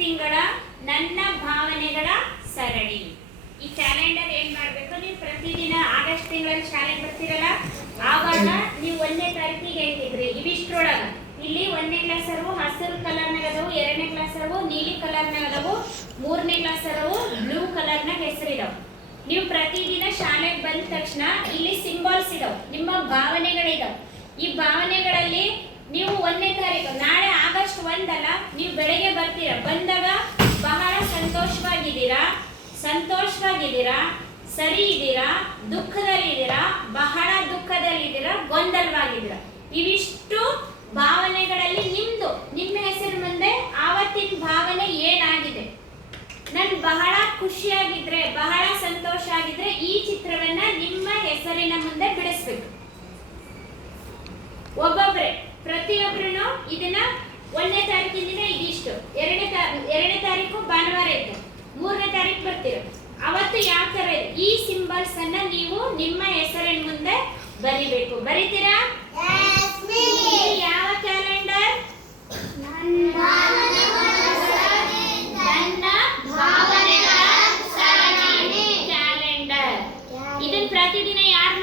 ತಿಂಗಳ ನನ್ನ ಭಾವನೆಗಳ ಸರಣಿ. ಈ ಕ್ಯಾಲೆಂಡರ್ ಏನ್ ಮಾಡ್ಬೇಕು, ನೀವು ಪ್ರತಿದಿನ ಆಗಸ್ಟ್ ತಿಂಗಳಲ್ಲಿ ಶಾಲೆಗೆ ಬರ್ತೀರಲ್ಲ, ಆವಾಗ ನೀವು 1ನೇ ತಾರೀಕಿಗೆ ಹೇಳ್ತಿದ್ರಿ ಇವಿಷ್ಟ್ರೊಳಗ ಇಲ್ಲಿ 1ನೇ ಕ್ಲಾಸರು ಹಸಿರು ಕಲರ್ನಾಗ ಅದಾವು, 2ನೇ ಕ್ಲಾಸರು ನೀಲಿ ಕಲರ್ನಾಗ ಅದಾವು, 3ನೇ ಕ್ಲಾಸರು ಬ್ಲೂ ಕಲರ್ನಾಗ ಹೆಸರಿದಾವ. ನೀವು ಪ್ರತಿದಿನ ಶಾಲೆಗೆ ಬಂದ ತಕ್ಷಣ ಇಲ್ಲಿ ಸಿಂಬಲ್ಸ್ ಇದಾವ, ನಿಮ್ಮ ಭಾವನೆಗಳಿದಾವ. ಈ ಭಾವನೆಗಳಲ್ಲಿ ನೀವು 1ನೇ ತಾರೀಕು ನಾಳೆ ಆಗಸ್ಟ್ 1 ಅಲ್ಲ, ನೀವು ಬೆಳಗ್ಗೆ ಬರ್ತೀರಾ, ಬಂದಾಗ ಬಹಳ ಸಂತೋಷವಾಗಿದ್ದೀರಾ, ಸರಿ ಇದ್ದೀರಾ, ದುಃಖದಲ್ಲಿದ್ದೀರಾ, ಬಹಳ ದುಃಖದಲ್ಲಿದ್ದೀರಾ, ಗೊಂದಲವಾಗಿದ್ದೀರಾ. ಇವಿಷ್ಟು ಭಾವನೆಗಳಲ್ಲಿ ನಿಮ್ಮ ಹೆಸರು ಮುಂದೆ ಆವತ್ತಿನ ಭಾವನೆ ಏನಾಗಿದೆ. ನಾನು ಬಹಳ ಖುಷಿಯಾಗಿದ್ರೆ, ಬಹಳ ಸಂತೋಷ ಆಗಿದ್ರೆ ಈ ಚಿತ್ರವನ್ನ ನಿಮ್ಮ ಹೆಸರಿನ ಮುಂದೆ ಬಿಡಿಸ್ಬೇಕು. ಒಬ್ಬೊಬ್ರೆ ಪ್ರತಿಯೊಬ್ಬರು ಇದನ್ನ 1ನೇ ತಾರೀಕಿನ ದಿನ ಇದಿಷ್ಟು, 2ನೇ ತಾರೀಕು ಭಾನುವಾರ ಇತ್ತು, 3ನೇ ತಾರೀಕು ಬರ್ತೀರ, ಅವತ್ತು ಯಾವ ತರ ಇದೆ ಈ ಸಿಂಬಲ್ಸ್ ಅನ್ನ ನೀವು ನಿಮ್ಮ ಹೆಸರಿನ ಮುಂದೆ ಬರಿಬೇಕು. ಬರಿತೀರಾ? ಯಾವ ಕ್ಯಾಲೆಂಡರ್? ನನ್ನ ಭಾವನೆಗಳ ಸರಣಿ ಕ್ಯಾಲೆಂಡರ್. ಇದನ್ನ ಪ್ರತಿದಿನ ಯಾರು